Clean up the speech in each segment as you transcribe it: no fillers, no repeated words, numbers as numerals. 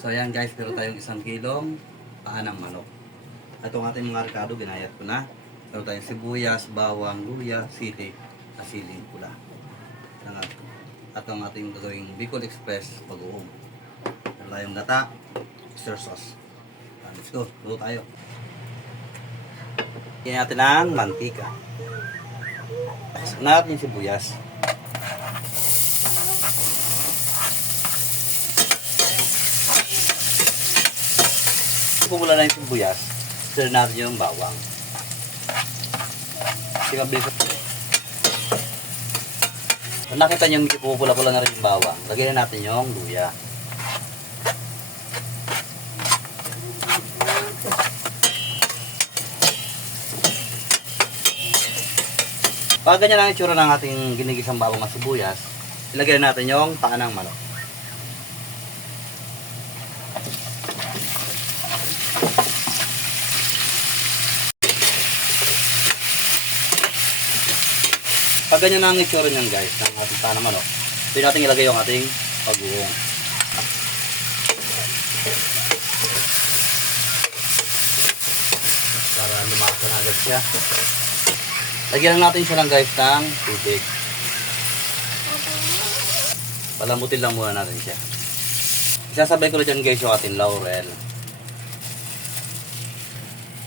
So ayan guys, pero tayong 1 kilong paa ng manok. Itong ating mga rekado, ginayat ko na. Pero tayong sibuyas, bawang, luya, sili, asiling pula. At ang ating gagawing Bicol Express pag-uong. Pero tayong gata, oyster sauce. Let's go, luto tayo. Higyan natin ng mantika. Taksan natin yung sibuyas. Pumula na yung sibuyas, stir natin yung bawang. Kung nakita nyo medyo pupula-pula na rin yung bawang, lagyan na natin yung luya. Pag ganyan ang itsura ng ating ginigisang bawang at sibuyas, ilagay natin yung paa ng manok. Pag ganyan ang itsura niyan guys, ng ating paa ng manok, ito natin ilagay yung ating pag-uong. Para lumasa na agad siya. Lagyan natin siya lang guys ng tubig. Palambutin lang muna natin siya. Isasabay ko na dyan guys yung ating laurel.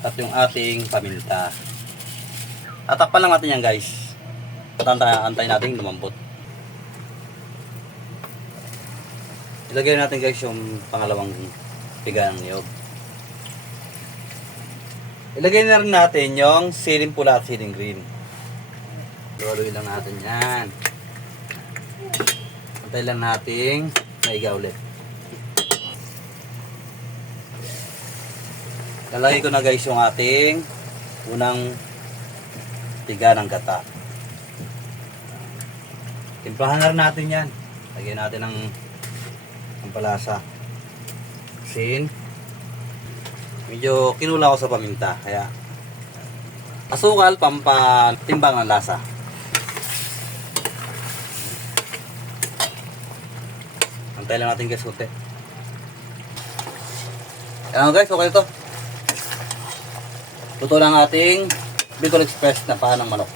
At yung ating paminta. Tatakpan lang natin yan guys. At antay natin lumambot. Ilagay natin guys yung pangalawang piga ng niyog. Ilagay na rin natin yung siling pula at siling green. Luloy lang natin yan. Antay lang natin maiga ulit. Lalagay ko na guys yung ating unang piga ng gata. Timplahan na rin natin yan. Lagyan natin ng pampalasa. Sin. Medyo kinula ko sa paminta. Kaya asukal, pampatimbang ang lasa. Antay lang natin guys konti. Ayan guys, okay ito. Luto lang ating Bicol Express na paa ng manok.